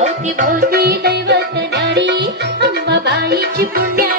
अवतीभोवती दैवत नारी अंबाबाईची पुण्या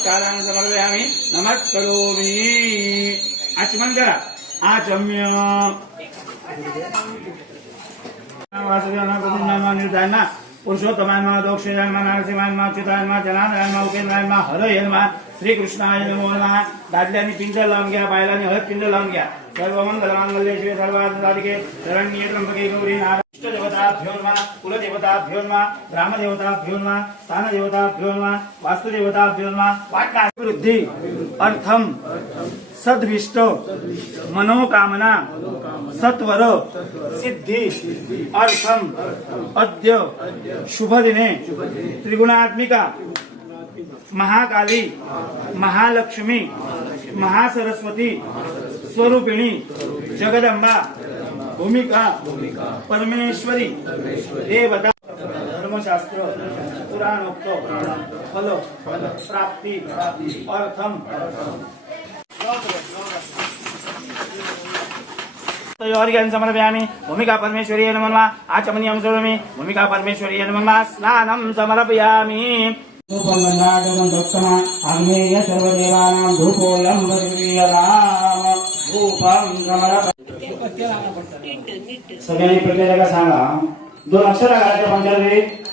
नमस्कारान् समर्पयामि नमस्करोमि आचमन करा आचम्य। वासुदेवाना निर्धारणा पुरुषोत्तमान्मा दोक्षयान्मा नरसिंहान्मा चितान्मा जनार्दनान्मा उपेंद्रान्मा हरयन्मा श्रीकृष्णाय नमो नमः दादल्याने पिंजर लावून घ्या बायलांनी हळद पिंजर लावून घ्या सर्व मंगल मांगल्य शिवे सर्वार्थ साधिके शरण्ये त्र्यंबके गौरी नारायण। इष्टदेवताभ्यो नमः कुलदेवताभ्यो नमः ग्रामदेवताभ्यो नमः स्थानदेवताभ्यो नमः वास्तुदेवताभ्यो नमः वाटना वृद्धी अर्थम सद्विष्ट मनोकामना सत्वर सिद्धि अर्थम अद्य शुभदिने त्रिगुणात्मिका महाकाली महालक्ष्मी महासरस्वती स्वरूपिणी जगदंबा भूमिका। परमेश्वरी। देवता। धर्मशास्त्र। पुराणोक्त। फल। प्राप्ती। अर्थम। समर्पयामि भूमिका परमेश्वरी नमः आचमनीयं करोमि भूमिका परमेश्वरी नमः स्नानं समर्पयामि आग्नेय सर्वदेवानां धूपोऽयं वरीयताम धूपं समर्प सगळ्यांनी प्रत्येकाला सांगा दोन अक्षर घालायचे पंचायत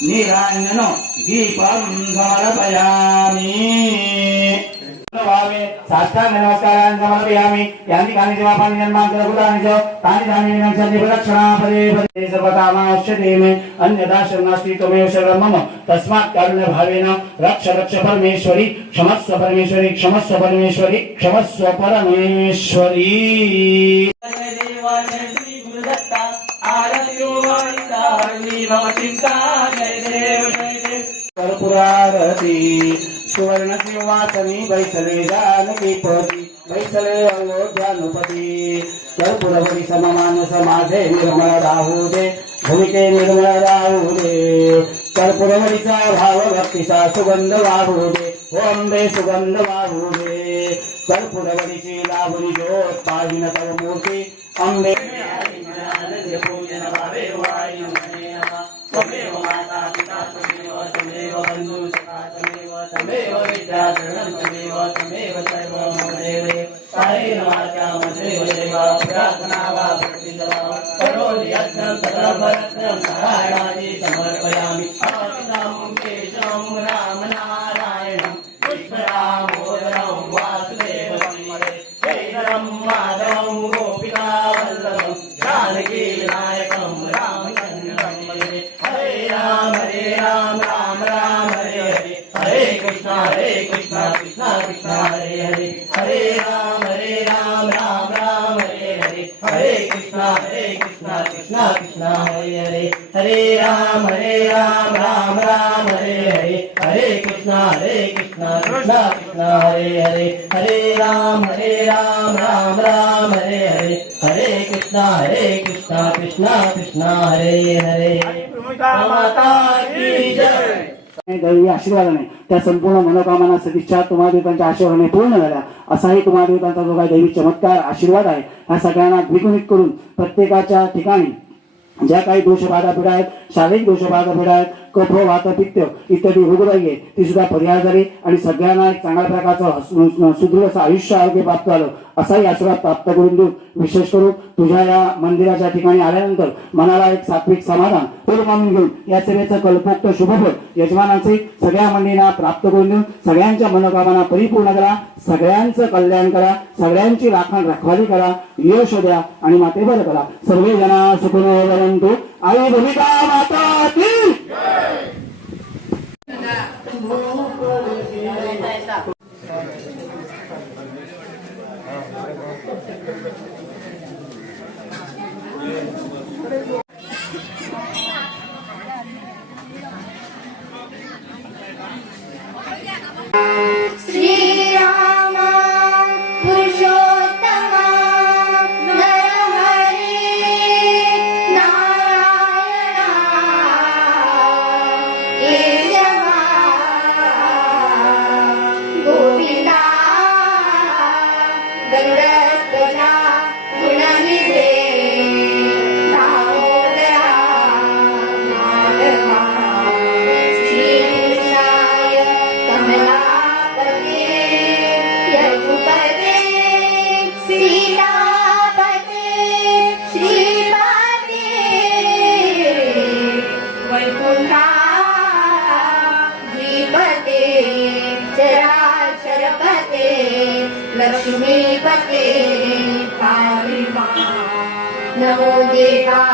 निराञ्जनो दीपं समर्पयामि సాష్టాంగ నమస్కారాన్ని సమర్పయామి. యాంతి కాని జవాపాన్ని నిర్మాణాన్ని చ తాని ధాన్యం సంధి ప్రదక్షిణా పదే పదే సర్వతామాశ్చర్యమే అన్యదా శరణాస్తి త్వమేవ శరణం మమ. తస్మాత్ కారుణ్య భావేన రక్ష రక్ష పరమేశ్వరి క్షమస్వ పరమేశ్వరి క్షమస్వ పరమేశ్వరి క్షమస్వ పరమేశ్వరి. सुवर्ण सिंहासनी बैसले जानकी पदी बैसले अयोध्यानुपती। कर्पुरवरी सममानस माझे निर्मळ राहू दे भूमिके निर्मळ राहू दे कर्पुरवरीचा भाव भक्तीचा सुगंध वाहू दे हो अंबे सुगंध वाहू दे कर्पुरवरीची लाभुरी ज्योत पाहिन तव मूर्ती अंबे पूजन भावे वायू माता पिता त्वमेव प्रार्थना वा यत्नं समर्पयामि केशवं रामनारायणं कृष्णरामोदरं वासुदेवं जैनरं माधवं गोपिकावल्लभं जानकी विनायकं रामचन्द्रं हरे राम। हरे हरे राम हरे राम राम राम हरे हरे। हरे कृष्णा हरे कृष्णा कृष्णा कृष्णा हरे हरे। माता की जय। दैवी आशीर्वादाने त्या संपूर्ण मनोकामना सदिच्छा तुम्हा देवतांच्या आशीर्वादाने पूर्ण झाल्या. असाही तुम्हा देवतांचा जो काही दैवी चमत्कार आशीर्वाद आहे ह्या सगळ्यांना द्विगुणित करून प्रत्येकाच्या ठिकाणी ज्या काही दोषबाधा पीडा आहेत शारीरिक दोषबाधा पीडा आहेत कफ वात पित्त इत्यादी रोगराई आहे ती सुद्धा परिहार झाली आणि सगळ्यांना एक चांगल्या प्रकारचं सुदृढ असं आयुष्य आरोग्य प्राप्त झालं. असाही आशीर्वाद प्राप्त करून देऊ. विशेष करून तुझ्या या मंदिराच्या ठिकाणी आल्यानंतर मनाला एक सात्विक समाधान पूर्ण मानून घेऊन. या सेवेचं कल्पोक्त शुभफल यजमानाचे सगळ्या मंडळींना प्राप्त करून देऊन सगळ्यांच्या मनोकामना परिपूर्ण करा सगळ्यांचं कल्याण करा सगळ्यांची राखण रखवाली करा यश द्या आणि माते बरं करा. सर्वे जना सुखनो आई भूमिका माता ಆಯ್ತಾ ಆಯ್ತಾ लक्ष्मीपते कालिमा नमो देवा।